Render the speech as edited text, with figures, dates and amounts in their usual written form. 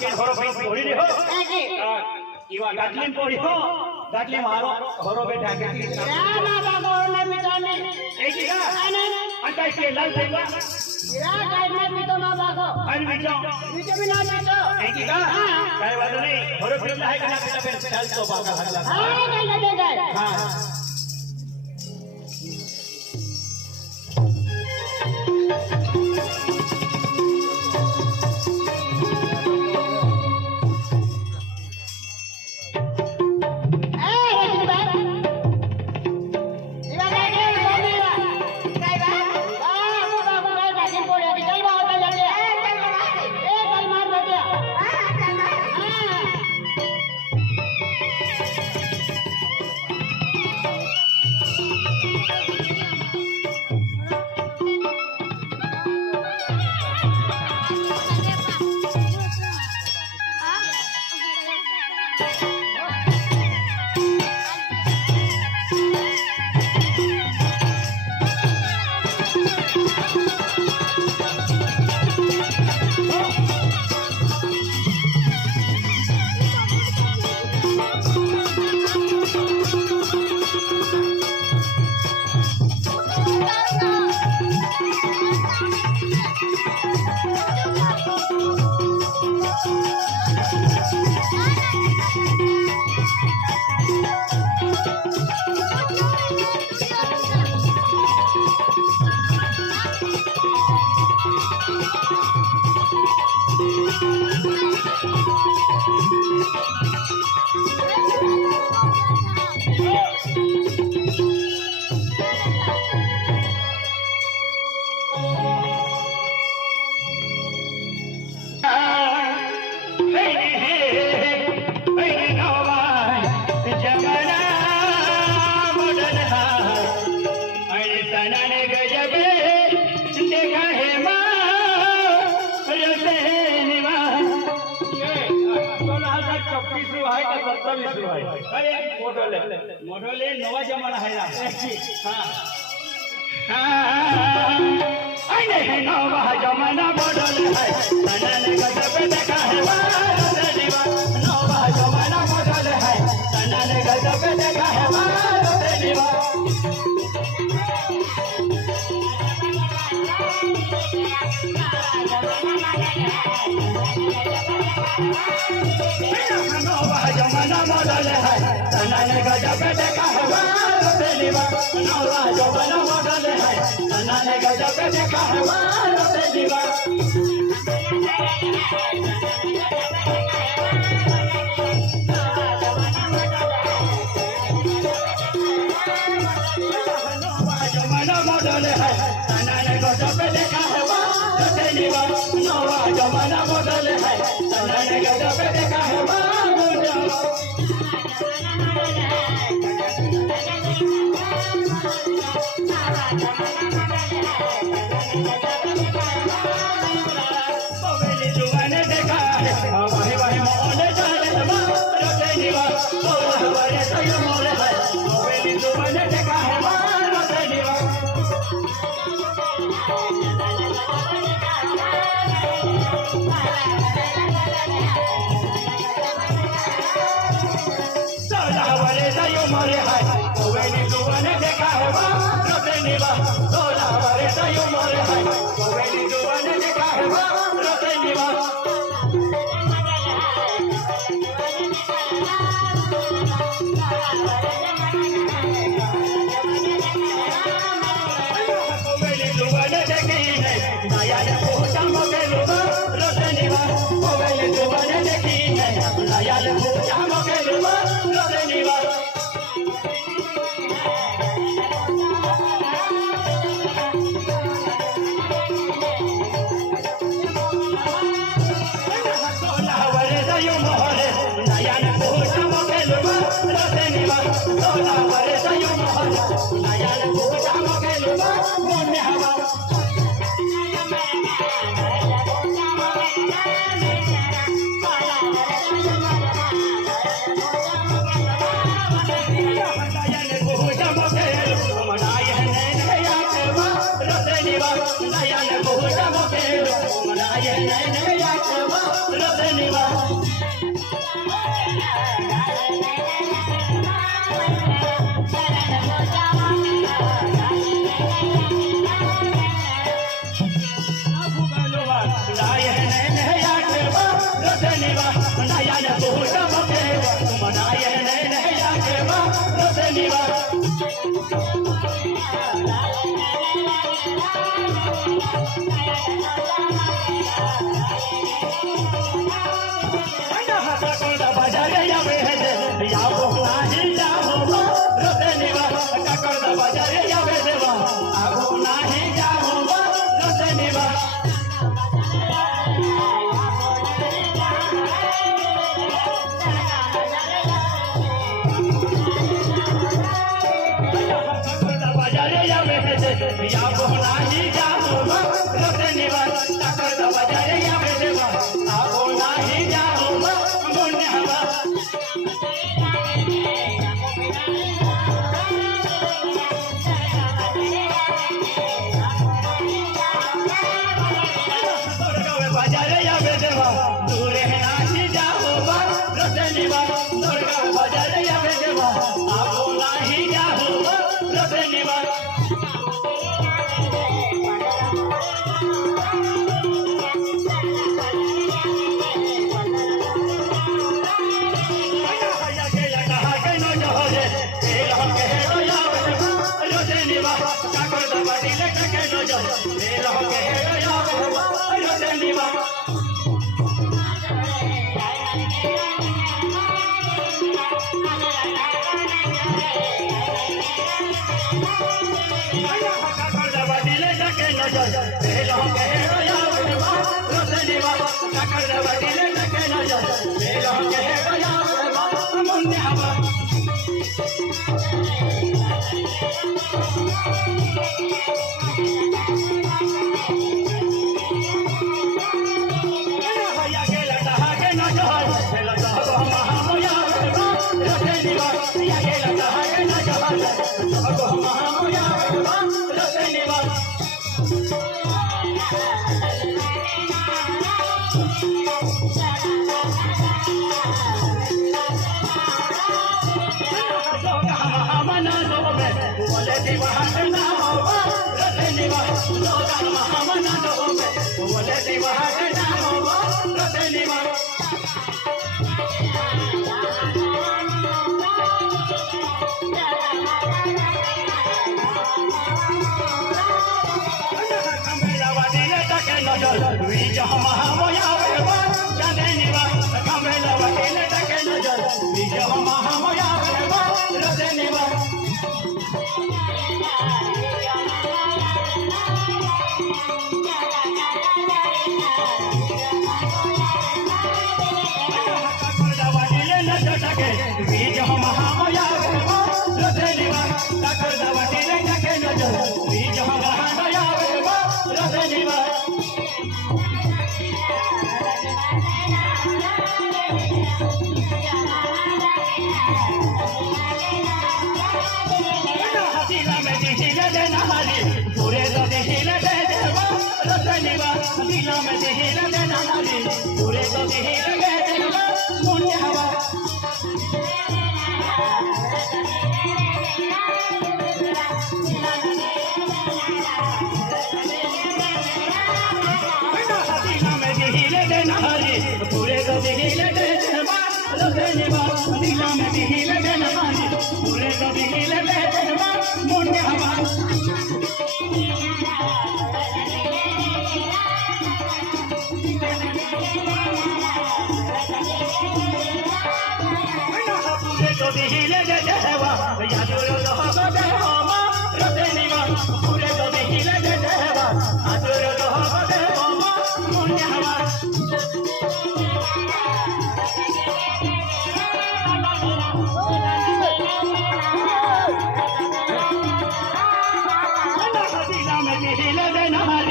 के हरो भाई थोड़ी रे हो इवा गाटलीन पड़ी हो गाटली मारो हरो बेटा के या ना बाबा ने मिटाने एक ही का अंता के लाल देवा या गाय में भी तो ना बाबा अन बिचो भी ना मिटो एक ही का काय बात नहीं हरो फिरता है ना बेटा फिर चल तो बागा हल्ला हां गाय हां मोडले नवा जमाना है ना हां आई नहीं नवा जमाना मॉडल है तनन गजब देखा है मारो देवा नवा जमाना मॉडल है तनन गजब देखा है मारो देवा नवा जमाना मॉडल है तनन गजब देखा है मारो देवा नवा जमाना मॉडल है तनन गजब देखा है मारो देवा नवा जमाना मॉडल है तनन गजब देखा है मारो देवा नवा जमाना मॉडल है तनन गजब देखा है मारो देवा रतनिवा Hare